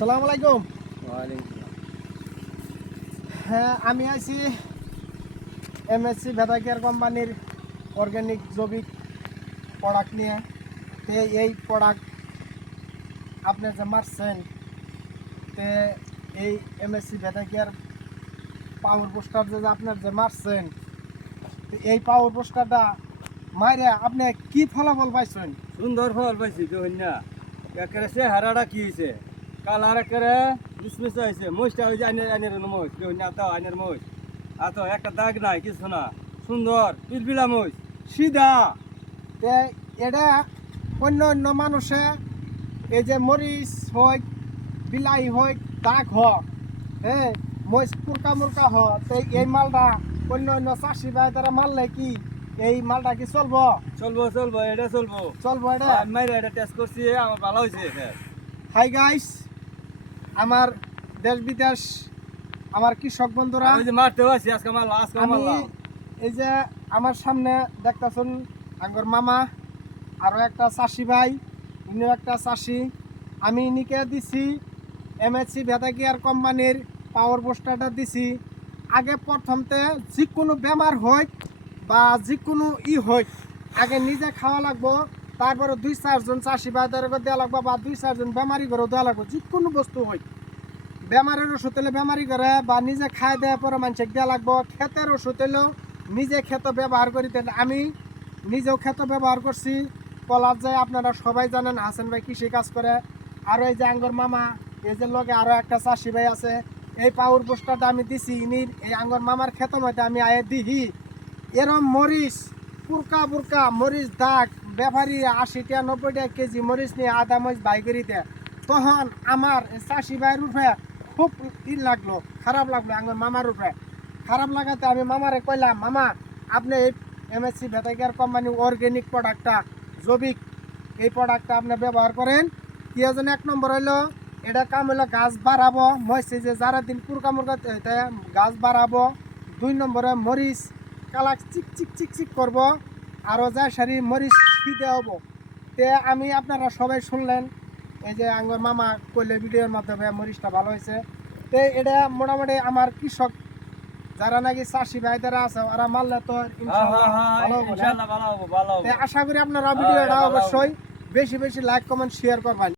আসসালামু আলাইকুম। ওয়ালাইকুম সালাম। হ্যাঁ, আমি আছি এমএসসি ভেদা কেয়ার কোম্পানির অর্গানিক জৈবিক প্রোডাক্ট নিয়ে। তো এই প্রোডাক্ট আপনি যে মারছেন, তো এই এমএসসি ভেদা কেয়ার পাওয়ার বুস্টার যে আপনার যে মারছেন, তো এই পাওয়ার বুস্টারটা মাইরে আপনি কি ফলাফল পাইছেন? সুন্দর ফল পাইছি দেখুন না, একেবারে চেহারাটা কি হয়েছে, কালার একেবারে মিসমিসে হয়েছে। মহিষটা হয়েছে আইনের মহিষ দেখুন না, তো আইনের মহিষ আর তো একটা দাগ নাই কিছু না, সুন্দর পিলপিলা মহিষ সিধা। তো এটা অন্য অন্য মানুষে এই যে মরিচ হোক, বিলাই হোক, দাগ হোক, হ্যাঁ মরিচ পুরকা মুরকা হোক, তো এই মালটা অন্য অন্য চাষি ভাই তারা মারলে কি এই মালটা কি চলবো? চলবো চলবো, এটা চলবো চলবো এটা? আমি মাইরা এটা টেস্ট করছি, আমার ভালো হয়েছে। হাই গাইস, আমার দেশ বিদেশ আমার কৃষক বন্ধুরা, আমি যে মারতে পারছি আজকে মারলাম, আজকে আমি মারলাম। এই যে আমার সামনে দেখতেছেন আঙ্গর মামা, আরও একটা চাষি ভাই, ইনিও একটা চাষি। আমি ইনিকে দিছি এমএসসি ভেদা কেয়ার কোম্পানির পাওয়ার বুস্টারটা দিছি। আগে প্রথমতে যে কোনো বেমার হোক বা যে কোনো হোক, আগে নিজে খাওয়া লাগবো, তারপরে 2-4 জন চাষি ভাইদেরকে দেওয়া লাগবো, বা 2-4 জন বেমারি ঘরেও দেওয়া লাগবো। যে কোনো বস্তু হোক, বেমারের ওষুধ হলে বেমারি করে বা নিজে খাই দেওয়ার পরে মানুষকে দেওয়া লাগবো। ক্ষেতের ওষুধ হলেও নিজে ক্ষেত ব্যবহার করি। আমি নিজেও ক্ষেত ব্যবহার করছি। কলার যায় আপনারা সবাই জানেন, হাসান ভাই কৃষি কাজ করে। আর এই যে আঙ্গর মামা, এই যে লগে আরও একটা চাষি ভাই আছে। এই পাওয়ার বুস্টারটা আমি দিছি ইনির এই আঙ্গর মামার ক্ষেত মধ্যে আমি আয়ে দিহি। এরম মরিচ পুরকা পুরকা মরিচ দাগ ব্যাপারী 80 টাকা 90 টাকা কেজি মরিচ নিয়ে আধা মরিচ বাই করে দেয়। তখন আমার চাষি ভাইয়ের উপরে খুব লাগলো, খারাপ লাগলো। আঙ্গর মামার উপরে খারাপ লাগাতে আমি মামারে কইলাম, মামা আপনি এই এমএসসি ভেদা কেয়ার কোম্পানি অর্গ্যানিক প্রোডাক্টটা জৈবিক এই প্রোডাক্টটা আপনি ব্যবহার করেন। কি যেন 1 নম্বর হইলো এটা কাম হইলো গাছ বাড়াবো, মরিচ যে যারা দিন কুরকা মুরকা গাছ বাড়াবো। 2 নম্বরে মরিচ কালাক চিক চিক চিক চিক করবো, আরও যা সারি মরিচ ফিদে হবো। তে আমি আপনারা সবাই শুনলেন, এই যে আঙ্গর মামা কইলে ভিডিওর মাধ্যমে মরিচটা ভালো হয়েছে। তো এটা মোটামুটি আমার কৃষক যারা নাকি চাষি ভাইদারা আছে ওরা মারলে তো ইনশাআল্লাহ ভালো হবে। ইনশাআল্লাহ ভালো হবে, ভালো হবে। আশা করি আপনারা ভিডিওটা ভালো হবে। অবশ্যই বেশি বেশি লাইক কমেন্ট শেয়ার করবেন।